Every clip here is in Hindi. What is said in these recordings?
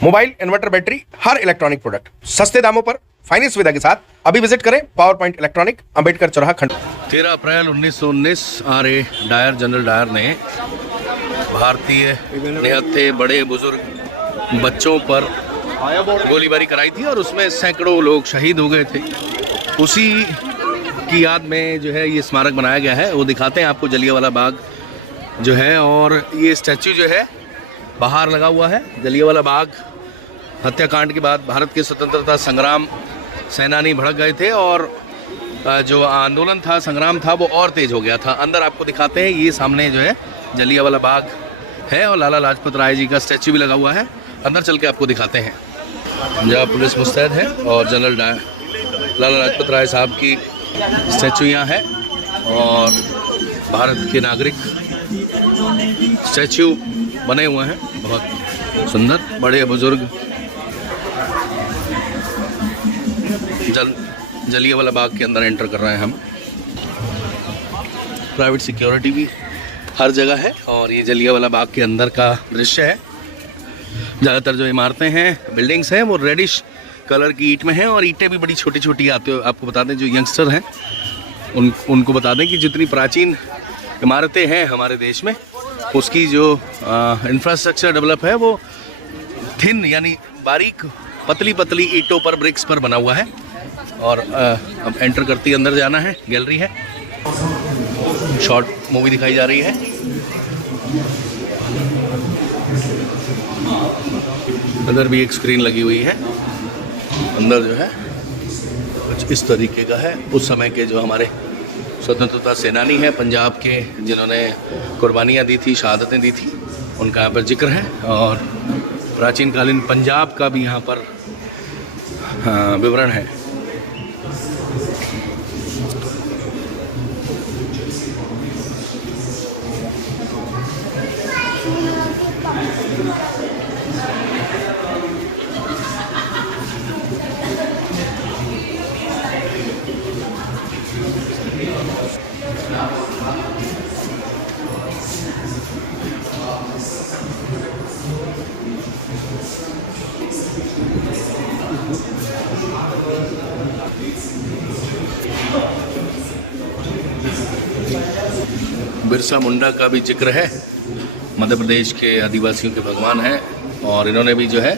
मोबाइल, इन्वर्टर, बैटरी, हर इलेक्ट्रॉनिक प्रोडक्ट सस्ते दामों पर फाइनेंस सुविधा के साथ अभी विजिट करें पावर पॉइंट इलेक्ट्रॉनिक, अंबेडकर चौराहा, खंड। 13 अप्रैल 1919 आर.ए. डायर, जनरल डायर ने भारतीय निहत्थे बड़े बुजुर्ग बच्चों पर गोलीबारी कराई थी और उसमें सैकड़ों लोग शहीद हो गए थे। उसी की याद में जो है ये स्मारक बनाया गया है। वो दिखाते हैं आपको जलियांवाला बाग जो है, और ये स्टैच्यू जो है बाहर लगा हुआ है। जलियांवाला बाग हत्याकांड के बाद भारत के स्वतंत्रता संग्राम सेनानी भड़क गए थे और जो आंदोलन था, संग्राम था, वो और तेज हो गया था। अंदर आपको दिखाते हैं, ये सामने जो है जलियांवाला बाग है और लाला लाजपत राय जी का स्टैच्यू भी लगा हुआ है। अंदर चल के आपको दिखाते हैं। जहाँ पुलिस मुस्तैद है और जनरल लाला लाजपत राय साहब की स्टैच्यू यहाँ है और भारत के नागरिक स्टैच्यू बने हुए हैं, बहुत सुंदर। बड़े बुजुर्ग जलियांवाला बाग के अंदर एंटर कर रहे हैं हम। प्राइवेट सिक्योरिटी भी हर जगह है और ये जलियांवाला बाग के अंदर का दृश्य है। ज़्यादातर जो इमारतें हैं, बिल्डिंग्स हैं, वो रेडिश कलर की ईंट में हैं और ईंटें भी बड़ी छोटी छोटी आती है। आपको बता दें, जो यंगस्टर हैं उनको बता दें कि जितनी प्राचीन इमारतें हैं हमारे देश में, उसकी जो इंफ्रास्ट्रक्चर डेवलप है वो थिन यानी बारीक पतली पतली ईंटों पर, ब्रिक्स पर बना हुआ है। और अब एंटर करती अंदर जाना है। गैलरी है, शॉर्ट मूवी दिखाई जा रही है। अंदर भी एक स्क्रीन लगी हुई है। अंदर जो है कुछ इस तरीके का है। उस समय के जो हमारे स्वतंत्रता सेनानी हैं पंजाब के, जिन्होंने कुर्बानियाँ दी थी, शहादतें दी थी, उनका यहाँ पर जिक्र है। और प्राचीन कालीन पंजाब का भी यहाँ पर विवरण है। बिरसा मुंडा का भी जिक्र है। मध्य प्रदेश के आदिवासियों के भगवान हैं और इन्होंने भी जो है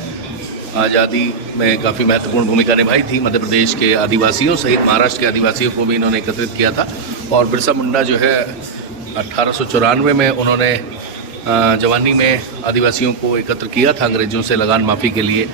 आज़ादी में काफ़ी महत्वपूर्ण भूमिका निभाई थी। मध्य प्रदेश के आदिवासियों सहित महाराष्ट्र के आदिवासियों को भी इन्होंने एकत्रित किया था। और बिरसा मुंडा जो है 1894 में उन्होंने जवानी में आदिवासियों को एकत्र किया था अंग्रेज़ों से लगान माफ़ी के लिए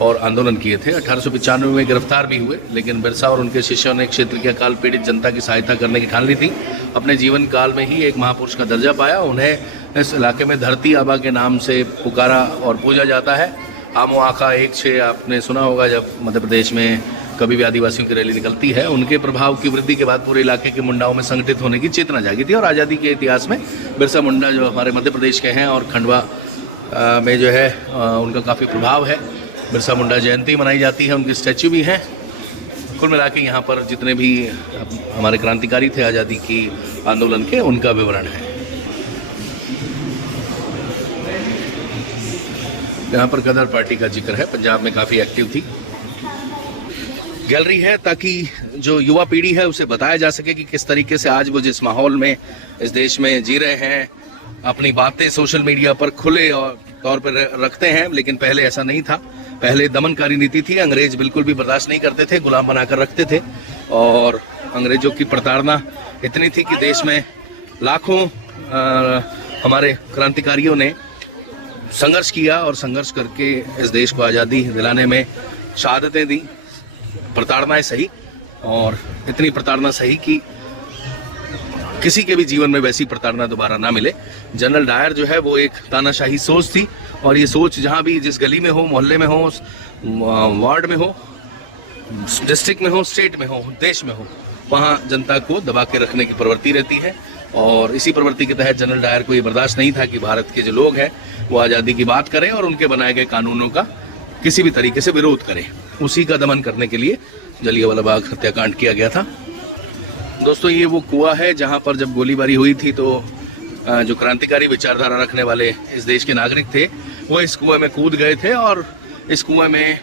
और आंदोलन किए थे। 1895 में गिरफ्तार भी हुए, लेकिन बिरसा और उनके शिष्यों ने क्षेत्र की अकाल पीड़ित जनता की सहायता करने की ठान ली थी। अपने जीवन काल में ही एक महापुरुष का दर्जा पाया। उन्हें इस इलाके में धरती आबा के नाम से पुकारा और पूजा जाता है। आमो आका 1-6 आपने सुना होगा, जब मध्य प्रदेश में कभी भी आदिवासियों की रैली निकलती है। उनके प्रभाव की वृद्धि के बाद पूरे इलाके के मुंडाओं में संगठित होने की चेतना जागी थी और आज़ादी के इतिहास में बिरसा मुंडा जो हमारे मध्य प्रदेश के हैं और खंडवा में जो है उनका काफ़ी प्रभाव है। बिरसा मुंडा जयंती मनाई जाती है, उनकी स्टैच्यू भी है। कुल मिला के यहाँ पर जितने भी हमारे क्रांतिकारी थे आज़ादी की आंदोलन के, उनका विवरण है। यहाँ पर गदर पार्टी का जिक्र है, पंजाब में काफ़ी एक्टिव थी। गैलरी है ताकि जो युवा पीढ़ी है उसे बताया जा सके कि किस तरीके से आज वो जिस माहौल में इस देश में जी रहे हैं, अपनी बातें सोशल मीडिया पर खुले तौर पर रखते हैं। लेकिन पहले ऐसा नहीं था। पहले दमनकारी नीति थी। अंग्रेज बिल्कुल भी बर्दाश्त नहीं करते थे, गुलाम बनाकर रखते थे और अंग्रेजों की प्रताड़ना इतनी थी कि देश में लाखों हमारे क्रांतिकारियों ने संघर्ष किया और संघर्ष करके इस देश को आज़ादी दिलाने में शहादतें दी। प्रताड़नाएं सही, और इतनी प्रताड़ना सही कि किसी के भी जीवन में वैसी प्रताड़ना दोबारा ना मिले। जनरल डायर जो है वो एक तानाशाही सोच थी और ये सोच जहाँ भी, जिस गली में हो, मोहल्ले में हो, वार्ड में हो, डिस्ट्रिक्ट में हो, स्टेट में हो, देश में हो, वहाँ जनता को दबा के रखने की प्रवृत्ति रहती है। और इसी प्रवृत्ति के तहत जनरल डायर को ये बर्दाश्त नहीं था कि भारत के जो लोग हैं वो आज़ादी की बात करें और उनके बनाए गए कानूनों का किसी भी तरीके से विरोध करें। उसी का दमन करने के लिए जलियांवाला बाग हत्याकांड किया गया था। दोस्तों, ये वो कुआं है जहाँ पर जब गोलीबारी हुई थी तो जो क्रांतिकारी विचारधारा रखने वाले इस देश के नागरिक थे वो इस कुएं में कूद गए थे और इस कुएं में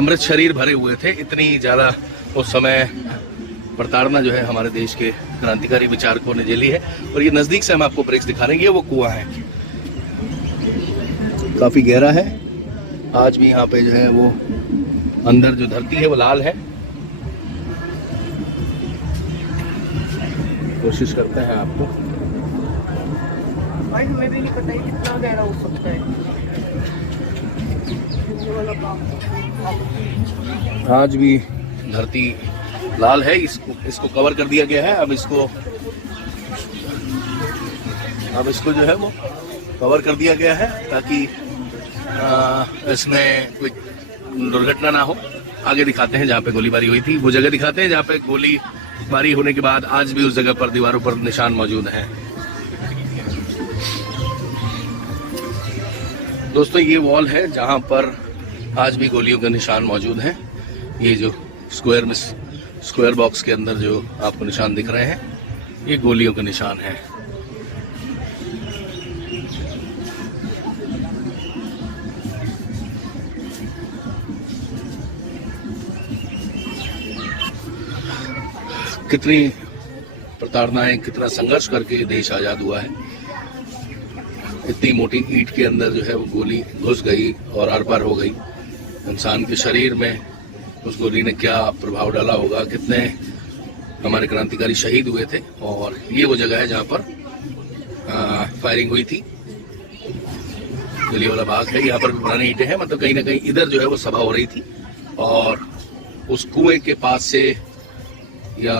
मृत शरीर भरे हुए थे। इतनी ज़्यादा उस समय प्रताड़ना जो है हमारे देश के क्रांतिकारी विचारकों ने झेली है। और ये नज़दीक से हम आपको ब्रिक्स दिखा रहे हैं, ये वो कुआं है, काफ़ी गहरा है। आज भी यहाँ पे जो है वो अंदर जो धरती है वो लाल है। कोशिश करते हैं आपको, भाई हमें भी नहीं पता है कितना गहरा हो सकता है। आज भी धरती लाल है। इसको कवर कर दिया गया है। अब इसको जो है वो कवर कर दिया गया है ताकि इसमें कोई दुर्घटना ना हो। आगे दिखाते हैं जहाँ पे गोलीबारी हुई थी, वो जगह दिखाते हैं जहाँ पे गोलीबारी होने के बाद आज भी उस जगह पर दीवारों पर निशान मौजूद हैं। दोस्तों ये वॉल है जहाँ पर आज भी गोलियों के निशान मौजूद हैं। ये जो स्क्वायर बॉक्स के अंदर जो आपको निशान दिख रहे हैं, ये गोलियों के निशान हैं। कितनी प्रताड़नाएं, कितना संघर्ष करके देश आजाद हुआ है। इतनी मोटी ईंट के अंदर जो है वो गोली घुस गई और आर पार हो गई। इंसान के शरीर में उस गोली ने क्या प्रभाव डाला होगा, कितने हमारे क्रांतिकारी शहीद हुए थे। और ये वो जगह है जहाँ पर फायरिंग हुई थी। जलियांवाला बाग है, यहाँ पर भी पुरानी ईंटें हैं। मतलब कहीं ना कहीं इधर जो है वो सभा हो रही थी और उस कुएं के पास से या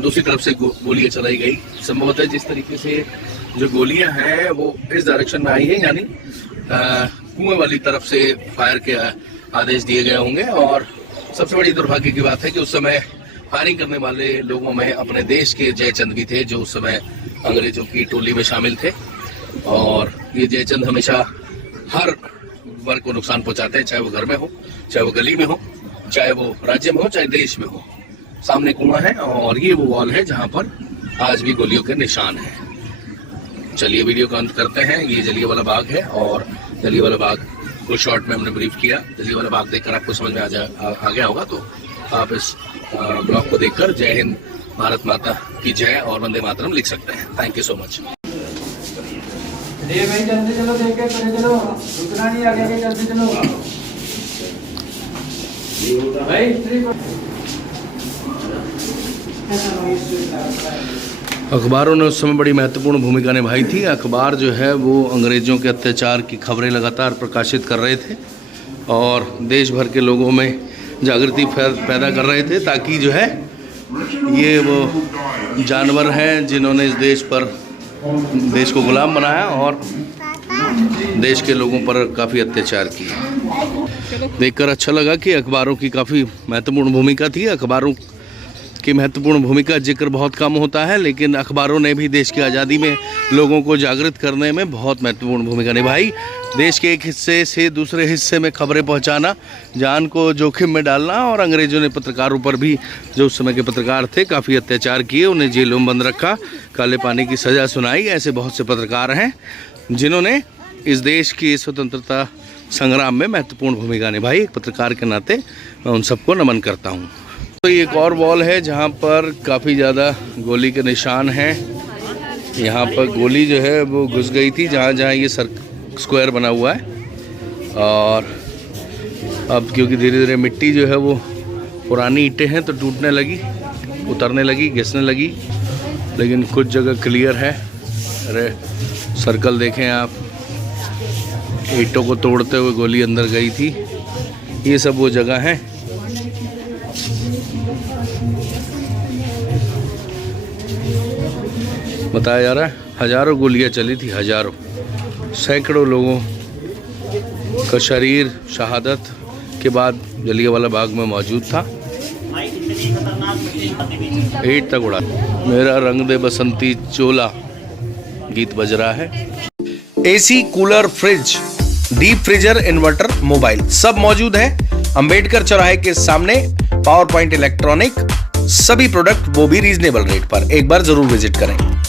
दूसरी तरफ से गोलियां चलाई गई। संभवतः जिस तरीके से जो गोलियां हैं वो इस डायरेक्शन में आई है, यानी कुएं वाली तरफ से फायर के आदेश दिए गए होंगे। और सबसे बड़ी दुर्भाग्य की बात है कि उस समय फायरिंग करने वाले लोगों में अपने देश के जयचंद भी थे, जो उस समय अंग्रेजों की टोली में शामिल थे। और ये जयचंद हमेशा हर वर्ग को नुकसान पहुंचाते हैं, चाहे वो घर में हो, चाहे वो गली में हो, चाहे वो राज्य में हो, चाहे देश में हो। सामने कुआं है और ये वो वॉल है जहां पर आज भी गोलियों के निशान हैं। चलिए वीडियो का अंत करते हैं। ये जलियांवाला बाग है और जलियांवाला बाग को शॉर्ट में हमने ब्रीफ किया। जलियांवाला बाग देखकर आपको समझ में आ गया होगा, तो आप इस ब्लॉग को देखकर जय हिंद, भारत माता की जय और वंदे मातरम लिख सकते हैं। Thank you so much. भाई जल्दी चलो, देख के चलो, रुकना नहीं, आगे जल्दी चलो भाई। अखबारों ने उस समय बड़ी महत्वपूर्ण भूमिका निभाई थी। अखबार जो है वो अंग्रेज़ों के अत्याचार की खबरें लगातार प्रकाशित कर रहे थे और देश भर के लोगों में जागृति पैदा कर रहे थे, ताकि जो है ये वो जानवर हैं जिन्होंने इस देश को गुलाम बनाया और देश के लोगों पर काफ़ी अत्याचार किए। देखकर अच्छा लगा कि अखबारों की काफ़ी महत्वपूर्ण भूमिका थी। अखबारों की महत्वपूर्ण भूमिका जिक्र बहुत कम होता है, लेकिन अखबारों ने भी देश की आज़ादी में लोगों को जागृत करने में बहुत महत्वपूर्ण भूमिका निभाई। देश के एक हिस्से से दूसरे हिस्से में खबरें पहुंचाना, जान को जोखिम में डालना। और अंग्रेज़ों ने पत्रकारों पर भी, जो उस समय के पत्रकार थे, काफ़ी अत्याचार किए, उन्हें जेलों में बंद रखा, काले पानी की सज़ा सुनाई। ऐसे बहुत से पत्रकार हैं जिन्होंने इस देश की स्वतंत्रता संग्राम में महत्वपूर्ण भूमिका निभाई। एक पत्रकार के नाते मैं उन सबको नमन करता हूँ। तो एक और वॉल है जहाँ पर काफ़ी ज़्यादा गोली के निशान हैं। यहाँ पर गोली जो है वो घुस गई थी जहाँ जहाँ ये स्क्वायर बना हुआ है। और अब क्योंकि धीरे धीरे मिट्टी जो है वो पुरानी ईंटें हैं तो टूटने लगी, उतरने लगी, घिसने लगी, लेकिन कुछ जगह क्लियर है। अरे सर्कल देखें आप, ईंटों को तोड़ते हुए गोली अंदर गई थी। ये सब वो जगह है। बताया जा रहा है हजारों गोलियां चली थी, हजारों, सैकड़ों लोगों का शरीर शहादत के बाद जलियांवाला बाग में मौजूद था। ईंट तक उड़ा। मेरा रंग दे बसंती चोला गीत बज रहा है। AC, cooler, fridge, deep freezer, inverter, mobile सब मौजूद है अंबेडकर चौराहे के सामने। पावर पॉइंट इलेक्ट्रॉनिक, सभी प्रोडक्ट वो भी रीजनेबल रेट पर। एक बार जरूर विजिट करें।